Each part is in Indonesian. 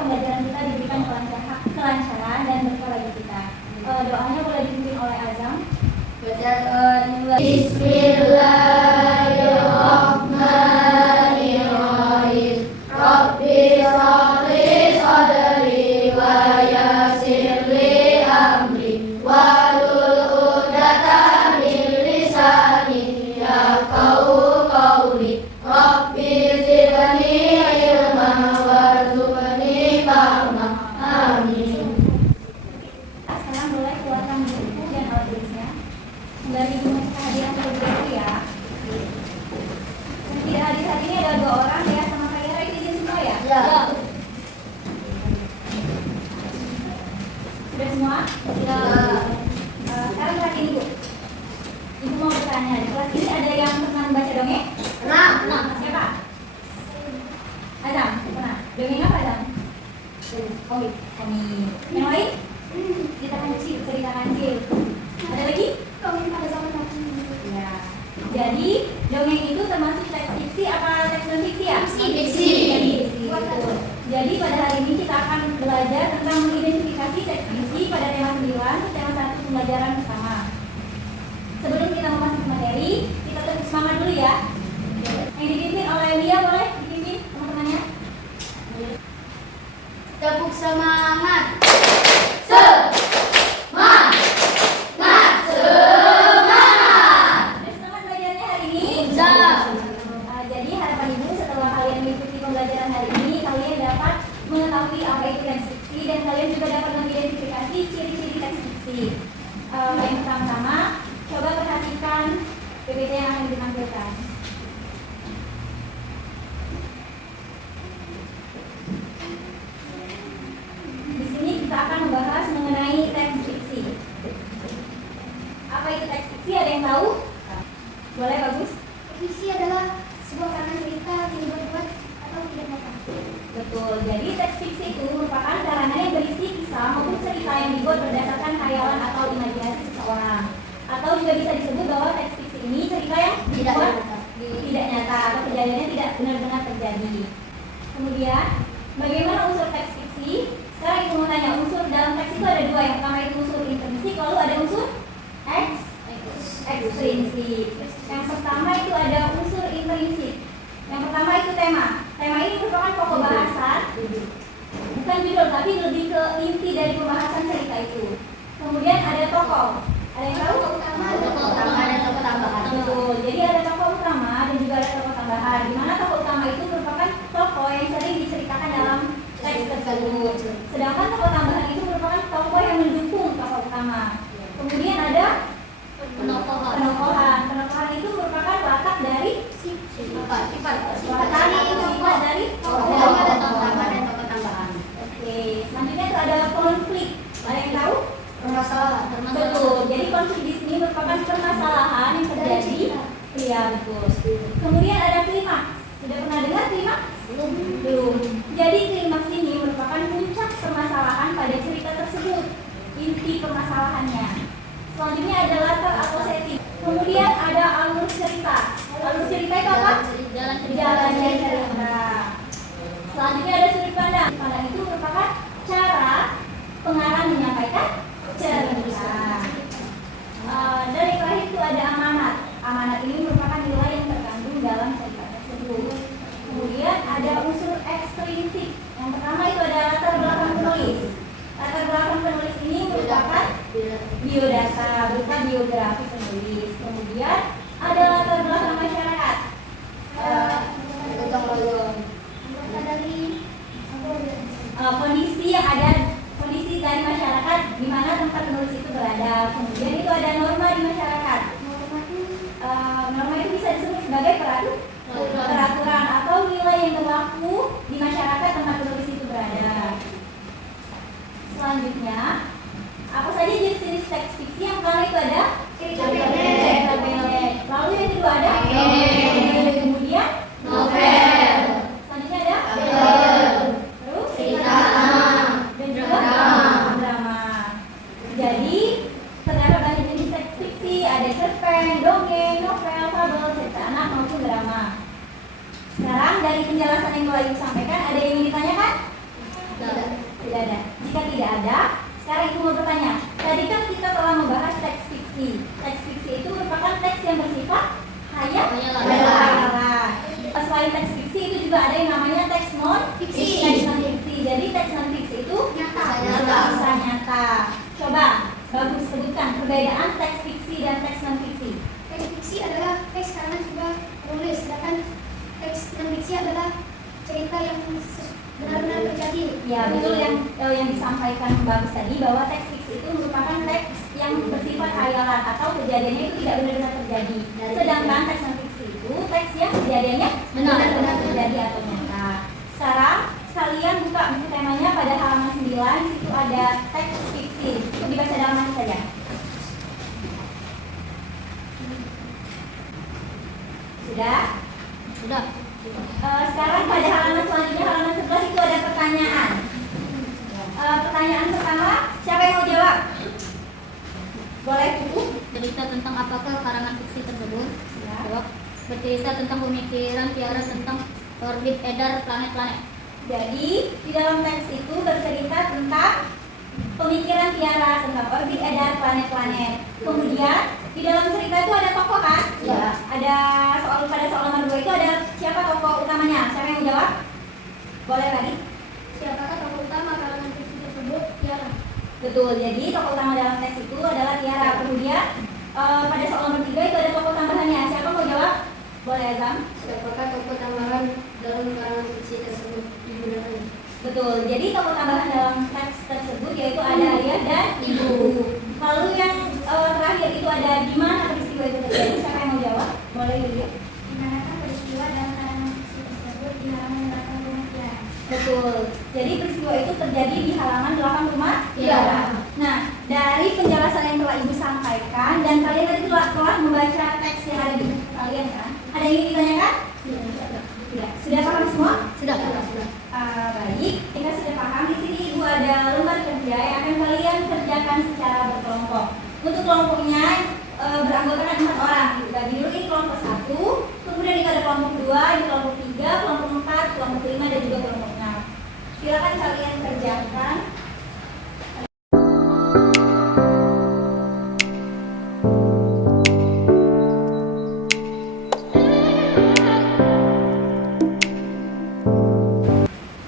pembelajaran kita diberikan kelancaran dan berkah bagi kita. Doanya boleh dipimpin oleh Azam. Bismillahirrahmanirrahim. Rabbi shrahli sadri wa yassir li amri wahlul 'uqdatam min lisani yafqahu qawli. Rabbi zidni ilman warzuqni fahma. Amin. Sekarang boleh keluarkan buku dan alat tulisnya. Sembari memecah kehadiran terlebih dahulu ya. Yang tidak hadir hari ini ada 2 orang ya, sama Kak Ira, itu izin semua ya? Ya. Sudah semua? Ya. Sekarang perhatiin Ibu. Ibu mau bertanya, di kelas ini ada yang pernah membaca dongeng? Pernah. Siapa? Azam, pernah. Dongeng apa Azam? Komik. Yang lain? Cerita kancil. Ada lagi? Dongeng pada zaman Nabi. Ya. Jadi dongeng itu termasuk teks fiksi apa teks non fiksi ya? Fiksi. Betul. Jadi pada hari ini kita akan belajar tentang mengidentifikasi teks fiksi pada tema 9, tema 1 pembelajaran pertama. Sebelum kita memasuki materi, kita tetap semangat dulu ya. Yang dipimpin oleh Lia, boleh dipimpin teman-temannya? Tepuk semangat. Sudah semangat belajarnya hari ini? Sudah. Jadi harapan Ibu setelah kalian mengikuti pembelajaran hari ini, kalian dapat mengetahui apa itu teks fiksi dan kalian juga dapat mengidentifikasi ciri-ciri teks fiksi. Yang pertama, coba perhatikan PPT yang akan ditampilkan. Di sini kita akan membahas mengenai teks fiksi. Apa itu teks fiksi? Ada yang tahu? Boleh, bagus. Fiksi adalah sebuah karya cerita yang dibuat atau tidak nyata. Betul. Jadi teks fiksi itu merupakan karangan yang berisi kisah maupun cerita yang dibuat berdasarkan khayalan atau imajinasi seseorang. Atau juga bisa disebut bahwa teks fiksi ini cerita yang dibuat tidak nyata atau kejadiannya tidak benar-benar terjadi. Kemudian, bagaimana unsur teks fiksi? Sekarang Ibu mau tanya, unsur dalam teks itu ada 2. Yang pertama itu unsur intrinsik, lalu ada unsur ekstrinsik. Yang pertama itu ada unsur intrinsik. Yang pertama itu tema. Tema ini merupakan pokok bahasan, bukan judul, tapi lebih ke inti dari pembahasan cerita itu. Kemudian ada tokoh. Ada yang tahu? Ada tokoh utama dan tokoh tambahan. Betul. Jadi ada tokoh utama dan juga ada tokoh tambahan. Di mana tokoh utama itu merupakan tokoh yang sering diceritakan dalam teks tersebut. Sedangkan tokoh tambahan itu merupakan tokoh yang mendukung tokoh utama. Kemudian ada penokohan. Penokohan itu merupakan watak dari Sifat dari tokoh utama dan tokoh tambahan. Oke. Selanjutnya itu ada konflik. Ada yang tahu? Permasalahan. Betul. Jadi konflik di sini merupakan permasalahan yang terjadi. Iya, betul. Kemudian ada klimaks. Sudah pernah dengar klimaks? Belum. Jadi klimaks ini merupakan puncak permasalahan pada cerita tersebut. Inti permasalahannya. Selanjutnya ada latar atau setting. Kemudian ada alur cerita. Alur cerita itu apa? Jalan cerita. Selanjutnya ada sudut pandang. Sudut pandang itu merupakan cara pengarang menyampaikan cerita. Dan yang terakhir itu ada amanat. Amanat ini merupakan nilai yang terkandung dalam cerita tersebut. Kemudian ada unsur ekstrinsik. Yang pertama itu ada latar belakang penulis. Latar belakang penulis ini merupakan biodata berupa biografi penulis. Kemudian ada latar belakang masyarakat. Kondisi yang ada, kondisi dari masyarakat di mana tempat penulis itu berada. Kemudian itu ada norma di masyarakat. Norma itu bisa disebut sebagai peraturan atau nilai yang berlaku di masyarakat tempat penulis itu berada. Selanjutnya, apa saja jenis-jenis teks fiksi? Yang pertama itu ada cerita pendek. Lalu yang kedua ada kemudian novel. Selanjutnya ada terus cerita dan juga drama. Jadi terdapat banyak jenis teks fiksi, ada cerpen, dongeng, novel, fabel, cerita anak maupun drama. Sekarang dari penjelasan yang telah Ibu sampaikan, ada yang ingin ditanyakan? perbedaan teks fiksi dan teks non fiksi. Teks fiksi adalah teks karangan sebuah penulis, sedangkan teks non fiksi adalah cerita yang benar-benar terjadi. Ya, betul yang disampaikan bagus tadi, bahwa teks fiksi itu merupakan teks yang bersifat khayalan atau kejadiannya itu tidak benar-benar terjadi. Sedangkan teks non fiksi itu teks yang kejadiannya benar-benar terjadi atau nyata. Sekarang kalian buka buku temanya pada halaman 9, di situ ada teks fiksi. Itu dibaca dalam hati saja. Sudah? Sudah. Sekarang pada halaman selanjutnya, halaman 11 itu ada pertanyaan. Pertanyaan pertama, siapa yang mau jawab? Boleh Bu? Cerita tentang apakah karangan fiksi tersebut? Ya. Jawab. Bercerita tentang pemikiran Tiara tentang orbit edar planet-planet. Jadi di dalam teks itu bercerita tentang pemikiran Tiara tentang orbit edar planet-planet. Kemudian di dalam cerita itu ada tokoh kan? Ya. Ada pada soal nomor 2 itu ada siapa tokoh utamanya? Siapa yang mau jawab? Boleh lagi? Siapakah tokoh utama karangan fiksi tersebut? Tiara. Betul. Jadi tokoh utama dalam teks itu adalah Tiara. Kemudian pada soal nomor 3 itu ada tokoh tambahannya. Siapa mau jawab? Boleh Azam? Siapakah tokoh tambahan dalam karangan fiksi tersebut digunakan? Betul. Jadi tokoh tambahan dalam teks tersebut yaitu ada ayah dan ibu. Lalu yang terakhir itu ada di mana peristiwa itu terjadi. Siapa yang mau jawab? Boleh Yulia. Di manakah peristiwa dalam karangan fiksi tersebut di halaman belakang rumah Tiara? Betul. Jadi peristiwa itu terjadi di halaman belakang rumah Tiara. Nah, dari penjelasan yang telah Ibu sampaikan dan kalian tadi telah membaca teks yang ada di buku kalian kan? Ada yang ingin ditanyakan? Tidak. Sudah paham semua? Sudah. Baik, kita sudah paham. Di sini Ibu ada lembar kerja yang akan kalian kerjakan secara berkelompok. Untuk kelompoknya beranggotakan 4 orang. Bagi dulu ini kelompok 1, kemudian ini ada kelompok 2, ini kelompok 3, kelompok 4, kelompok 5 dan juga kelompok 6. Silakan kalian kerjakan.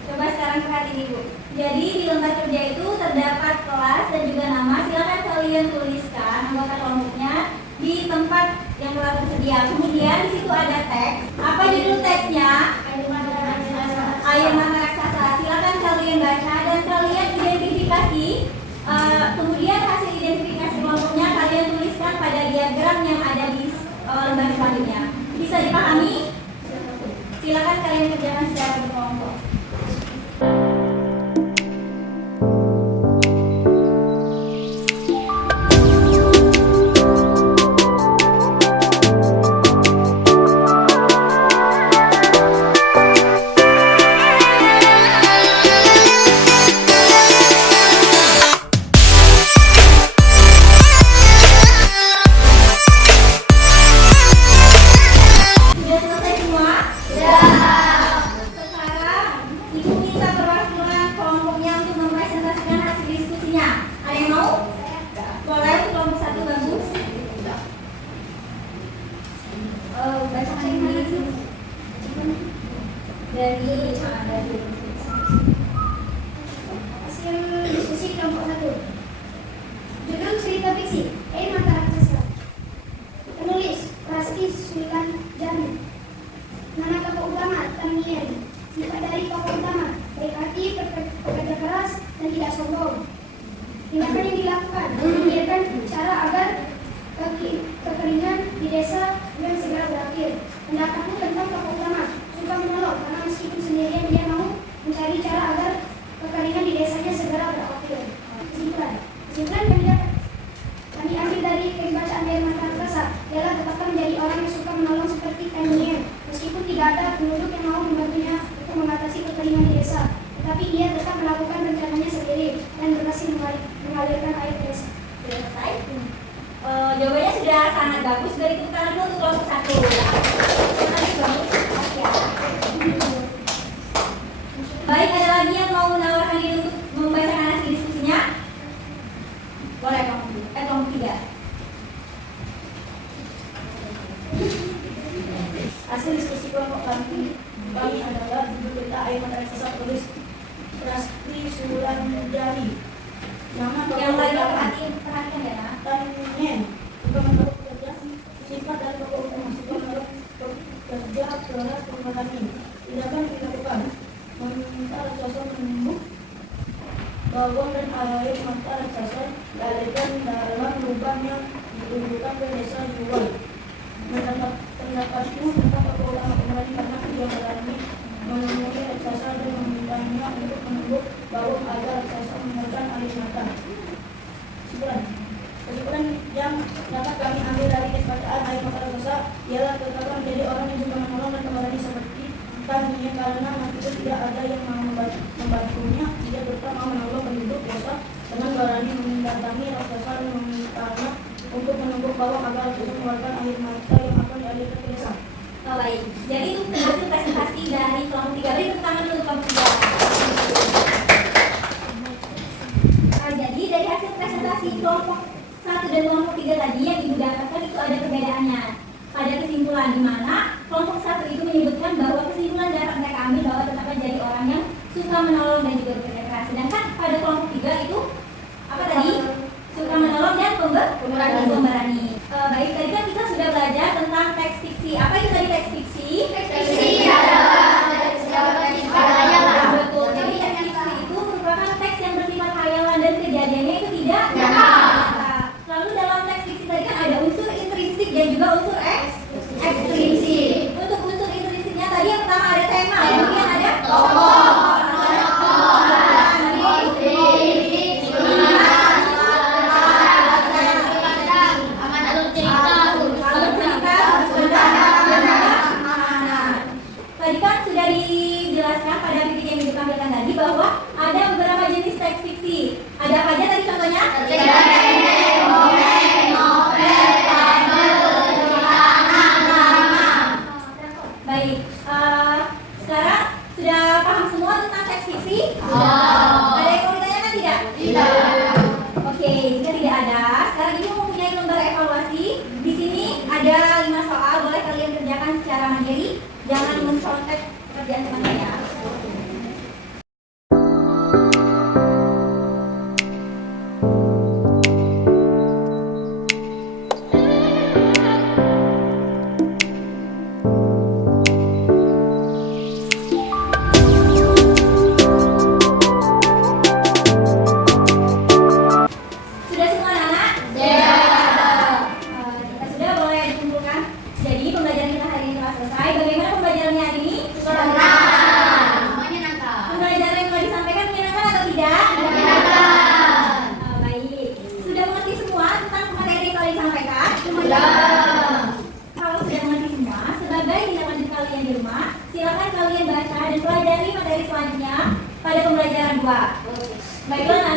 Coba sekarang perhatiin Ibu. Jadi di lembar kerja itu terdapat kelas dan juga nama. Silakan kalian tuliskan anggota kelompoknya di tempat yang telah tersedia. Kemudian di situ ada teks. Apa judul teksnya? Air mata raksasa. Silakan kalian baca dan kalian identifikasi. Kemudian hasil identifikasi kelompoknya kalian tuliskan pada diagram yang ada di lembar selanjutnya. Bisa dipahami? Silakan kalian kerjakan secara berkelompok. Sudah selesai semua? Sekarang Ibu minta perwakilan kelompoknya untuk mempresentasikan hasil diskusinya. Ada yang mau? Boleh, kelompok 1 bagus. Bacakan yang mana sih? Dari Hasil diskusi kelompok 1. Judul cerita fiksi Air Mata Raksasa. Penulis Prasti Sulilan Jani. Nama tokoh utama Tamiel. Sifat dari tokoh utama baik hati, pekerja keras, dan tidak sombong. Tindakan yang dilakukan memikirkan cara agar kekeringan di desa yang segera berakhir. Pendapatku tentang tokoh utama suka menolong karena meskipun sendirian dia mau mencari cara agar kekeringan di desanya segera berakhir. Kesimpulan kami ambil dari pembacaan Air Mata Raksasa ialah tetaplah menjadi orang yang suka menolong seperti Tamiel. Meskipun tidak ada penduduk yang mau membantunya untuk mengatasi kekeringan di desa, tetapi ia tetap melakukan rencananya sendiri dan berhasil mengalirkan air ke desa. sudah selesai. Jawabannya sudah sangat bagus. Dari tepuk tangan dulu untuk kelompok 1. Bagus, makasih ya. Baik, ada lagi yang mau menawarkan diri untuk membacakan hasil diskusinya? Boleh kelompok 3. Hasil diskusi kelompok kami adalah judul cerita Air Mata Raksasa penulis Prasti Sulandari. Yang lagi perhatikan ya. Suka menaruh kerja sifat dari pokok utama. Suka menaruh kerja keras memahami. Tindakan dilakukan meminta raksasa menembus bawang dan air mata raksasa dialirkan dalam lubang yang ditunjukkan ke desa jual. Pendapatku tentang pokok utama pemberani karena dia berani menemui raksasa dan memintanya untuk menembus bawang agar raksasa mengeluarkan air mata. Kesimpulan yang dapat kami ambil dari kesepakatan air mata raksasa ialah tetaplah menjadi orang yang suka menolong dan pemberani seperti tadinya, karena meskipun tidak ada yang mau membantunya, dia tetap mau menolong penduduk desa dengan berani mendatangi raksasa dan memintanya untuk menembus bawang agar raksasa mengeluarkan air mata yang akan dialirkan ke desa. Oh baik, jadi itu hasil presentasi dari kelompok 3. Beri tepuk tangan dulu kelompok 3. Jadi dari hasil presentasi kelompok 1 dan kelompok 3 tadi yang ibu dapatkan itu ada perbedaannya. Pada kesimpulan di mana kelompok 1 itu menyebutkan bahwa kesimpulan dapat mereka ambil bahwa tetap menjadi orang yang suka menolong dan juga bekerja keras. Sedangkan pada kelompok 3 itu apa tadi? Suka menolong dan pemberani. Baik, tadi kan kita sudah belajar tentang teks fiksi. Apa itu tadi teks fiksi? Teks fiksi adalah Hayalan. Betul. Jadi teks fiksi itu merupakan teks yang bersifat hayalan dan kejadiannya itu tidak nyata. Lalu dalam teks fiksi tadi kan ada unsur intrinsik dan juga unsur ekstrinsik. Untuk unsur intrinsiknya tadi yang pertama ada tema, kemudian ada tokoh. Tadi kan sudah dijelaskan pada titik yang ditampilkan tadi bahwa ada beberapa jenis teks fiksi. Ada apa aja tadi contohnya? Baik, sekarang sudah paham semua tentang teks fiksi? Ada yang mau ditanyakan tidak? Oke, jika tidak ada, sekarang ibu mempunyai lembar evaluasi. Di sini ada 5 soal, boleh kalian kerjakan secara mandiri. Jangan mencontek pekerjaan teman ya. Sudah semua anak? Jika sudah, boleh dikumpulkan. Jadi pembelajaran kita hari ini telah selesai. Bagaimana pembelajarannya hari ini? Pembelajaran yang telah disampaikan menyenangkan atau tidak? Baik. Sudah mengerti semua tentang materi yang telah disampaikan? Kalau sudah mengerti semua, sebagai tindak lanjut kalian di rumah, silakan kalian baca dan pelajari materi selanjutnya pada pembelajaran 2. Baiklah.